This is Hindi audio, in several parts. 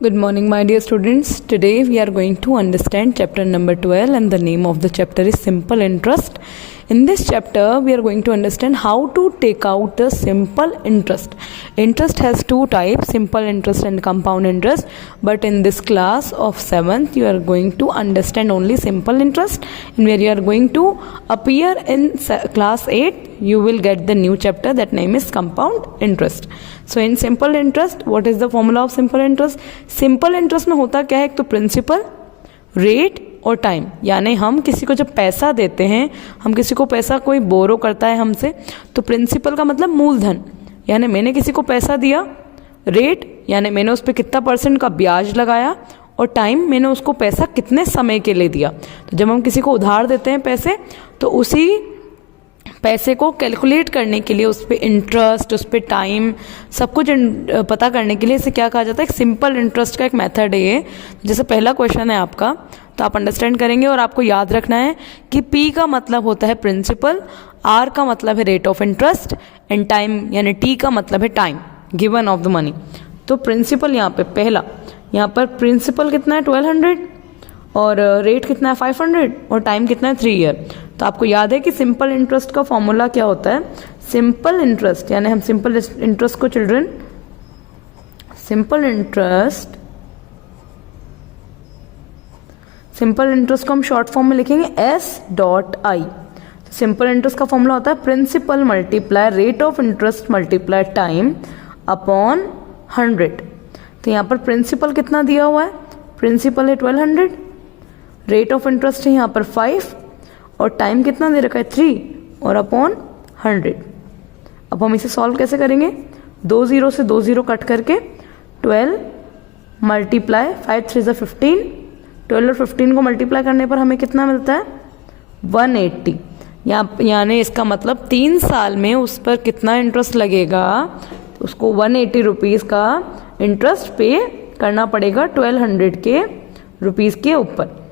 Good morning, my dear students. Today we are going to understand chapter number 12, and the name of the chapter is Simple Interest. In this chapter, we are going to understand how to take out the simple interest. Interest has two types, simple interest and compound interest. But in this class of 7th, you are going to understand only simple interest. And where you are going to appear in class 8, you will get the new chapter, that name is compound interest. So in simple interest, what is the formula of simple interest? Simple interest में होता क्या है, एक तो प्रिंसिपल, रेट और टाइम. यानी हम किसी को जब पैसा देते हैं, हम किसी को पैसा कोई बोरो करता है हमसे, तो प्रिंसिपल का मतलब मूलधन, यानी मैंने किसी को पैसा दिया. रेट यानी मैंने उस पर कितना % का ब्याज लगाया, और टाइम मैंने उसको पैसा कितने समय के लिए दिया. तो जब हम किसी को उधार देते हैं पैसे, तो उसी पैसे को कैलकुलेट करने के लिए उस पर इंटरेस्ट, उस पर टाइम, सब कुछ पता करने के लिए इसे क्या कहा जाता है, एक सिंपल इंटरेस्ट का एक मेथड है ये. जैसे पहला क्वेश्चन है आपका, तो आप अंडरस्टैंड करेंगे और आपको याद रखना है कि P का मतलब होता है प्रिंसिपल, R का मतलब है rate of interest, and time यानी T का मतलब है time given of the money. तो प्रिंसिपल यहाँ पे पहला, यहाँ पर प्रिंसिपल कितना है 1200, और रेट कितना है 500, और टाइम कितना है 3 ईयर. तो आपको याद है कि सिंपल इंटरेस्ट का फॉर्मूला क्या होता है. सिंपल इंटरेस्ट यानी हम सिंपल इंटरेस्ट को चिल्ड्रन, सिंपल इंटरेस्ट को हम शॉर्ट फॉर्म में लिखेंगे S.I. सिंपल इंटरेस्ट का फॉर्मूला होता है principal multiply rate of interest multiply time upon 100. तो यहाँ पर प्रिंसिपल कितना दिया हुआ है, प्रिंसिपल है 1200, रेट ऑफ इंटरेस्ट है यहाँ पर 5, और टाइम कितना दे रखा है 3, और अपॉन 100. अब हम इसे सॉल्व कैसे करेंगे, 2 0 से 2 0 कट करके 12 मल्टीप्लाई 5 3 15, 12 और 15 को मल्टीप्लाई करने पर हमें कितना मिलता है 180. यानी इसका मतलब 3 साल में उस पर कितना इंटरेस्ट लगेगा, उसको 180 रुपीज़ का इंटरेस्ट पे करना पड़ेगा 1200 के रुपीज़ के ऊपर.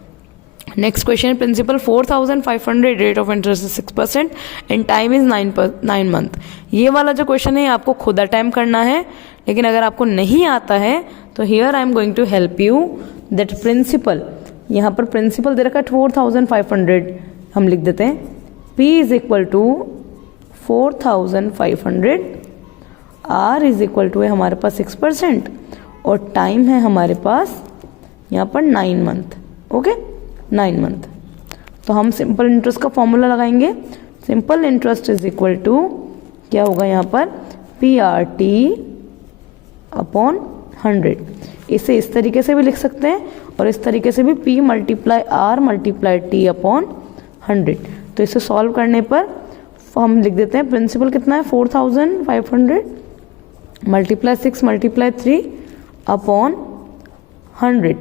Next question, principal 4500, rate of interest 6% and time is 9 month. ये वाला जो क्वेश्चन है आपको खुद अटेम्प्ट करना है, लेकिन अगर आपको नहीं आता है तो here I am going to help you. That principal, यहाँ पर प्रिंसिपल दे रखा है 4500, हम लिख देते हैं P is equal to 4500, R is equal to है हमारे पास 6%, और टाइम है हमारे पास यहाँ पर 9 मंथ. Okay, 9 month. तो हम सिंपल इंटरेस्ट का फॉर्मूला लगाएंगे. Simple interest is equal to क्या होगा यहाँ पर PRT अपॉन 100. इसे इस तरीके से भी लिख सकते हैं, और इस तरीके से भी P multiply R multiply T upon 100. तो इसे सॉल्व करने पर हम लिख देते हैं प्रिंसिपल कितना है 4500 मल्टीप्लाई 6 मल्टीप्लाई 3 अपॉन 100.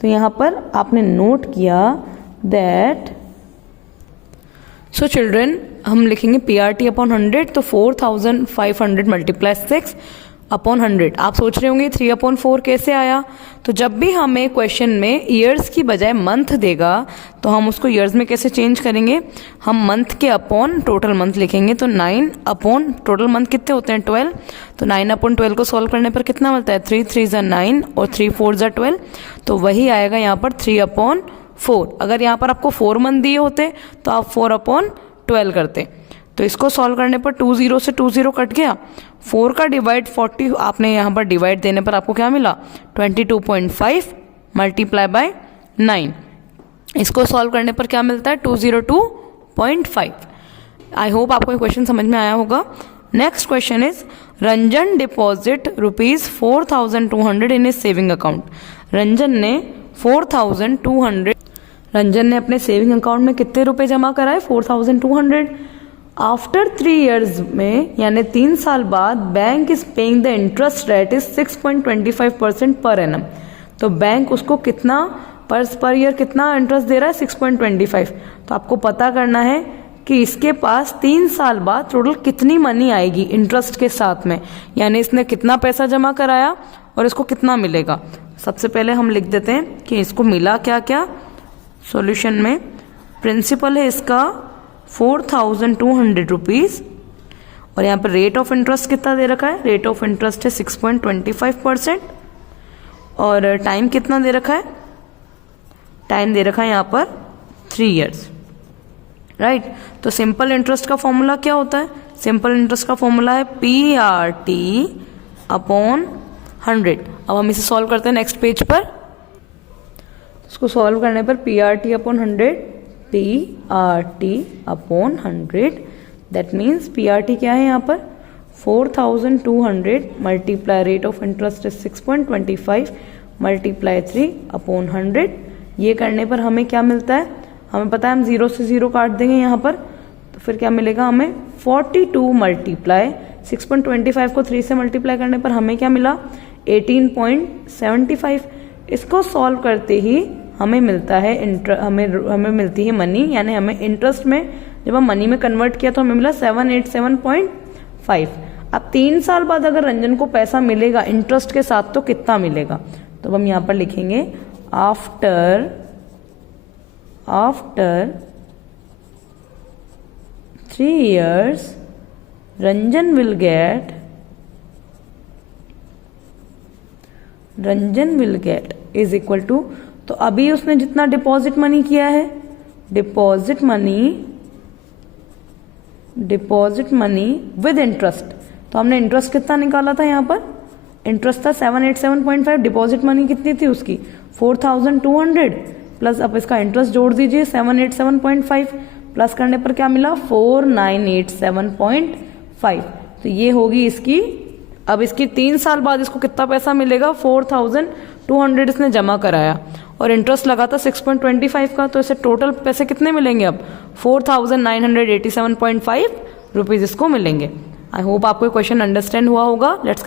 तो यहाँ पर आपने नोट किया दैट, सो चिल्ड्रन हम लिखेंगे PRT अपॉन 100, तो 4500 मल्टीप्लाई 6 अपॉन 100. आप सोच रहे होंगे 3 अपॉन 4 कैसे आया. तो जब भी हमें क्वेश्चन में ईयर्स की बजाय मंथ देगा, तो हम उसको ईयर्स में कैसे चेंज करेंगे, हम मंथ के अपॉन टोटल मंथ लिखेंगे. तो 9 अपॉन टोटल मंथ कितने होते हैं 12, तो 9 अपॉन 12 को सॉल्व करने पर कितना मिलता है 3 3 ज़ा 9 और 3 4 ज़ा 12. तो वही आएगा यहाँ पर 3 अपॉन 4. अगर यहाँ पर आपको 4 मंथ दिए होते तो आप 4 अपॉन 12 करते. तो इसको सॉल्व करने पर 2 0 से 2 0 कट गया. 4 का डिवाइड 40 आपने यहाँ पर डिवाइड देने पर आपको क्या मिला 22.5 मल्टीप्लाई बाय 9. इसको सॉल्व करने पर क्या मिलता है 202.5. आई होप आपको ये क्वेश्चन समझ में आया होगा. Next question is Ranjan deposit ₹4200 in his saving account. Ranjan ने अपने सेविंग अकाउंट में कितने रुपए जमा कराए 4200. आफ्टर 3 ईयर्स में यानी 3 साल बाद bank is paying the interest rate is 6.25% per annum. तो बैंक उसको कितना पर ईयर कितना इंटरेस्ट दे रहा है 6.25. तो आपको पता करना है कि इसके पास 3 साल बाद टोटल कितनी मनी आएगी इंटरेस्ट के साथ में, यानी इसने कितना पैसा जमा कराया और इसको कितना मिलेगा. सबसे पहले हम लिख देते हैं कि इसको मिला क्या क्या. सॉल्यूशन में प्रिंसिपल है इसका 4200 रुपीज़, और यहाँ पर रेट ऑफ इंटरेस्ट कितना दे रखा है, रेट ऑफ इंटरेस्ट है 6.25%, और टाइम कितना दे रखा है, टाइम दे रखा है यहाँ पर 3 ईयर्स, राइट। तो सिंपल इंटरेस्ट का फॉर्मूला क्या होता है, सिंपल इंटरेस्ट का फॉर्मूला है PRT अपॉन 100। अब हम इसे सॉल्व करते हैं नेक्स्ट पेज पर। इसको सॉल्व करने पर PRT upon 100, PRT upon 100, that means PRT क्या है यहाँ पर 4200 multiply rate of interest is 6.25 multiply 3 upon 100। ये करने पर हमें क्या मिलता है, हमें पता है हम 0 से 0 काट देंगे यहाँ पर, तो फिर क्या मिलेगा हमें 42 मल्टीप्लाई 6.25 को 3 से मल्टीप्लाई करने पर हमें क्या मिला 18.75। इसको सॉल्व करते ही हमें मिलता है हमें मिलती है मनी, यानी हमें इंटरेस्ट में जब हम मनी में कन्वर्ट किया तो हमें मिला 787.5। अब 3 साल बाद अगर रंजन को पैसा मिलेगा इंटरेस्ट के साथ तो कितना मिलेगा, तो हम यहाँ पर लिखेंगे after 3 years Ranjan will get is equal to, तो अभी उसने जितना डिपॉजिट मनी किया है, डिपॉजिट मनी विद इंटरेस्ट, तो हमने इंटरेस्ट कितना निकाला था यहाँ पर, इंटरेस्ट था 787.5, डिपॉजिट मनी कितनी थी उसकी 4200 प्लस अब इसका इंटरेस्ट जोड़ दीजिए 787.5 प्लस करने पर क्या मिला 4987.5। तो ये होगी इसकी, अब इसकी 3 साल बाद इसको कितना पैसा मिलेगा 4200 इसने जमा कराया और इंटरेस्ट लगा था 6.25 का, तो इसे टोटल पैसे कितने मिलेंगे अब 4987.5 रुपीज इसको मिलेंगे। आई होप आपको क्वेश्चन अंडरस्टैंड हुआ होगा। लेट्स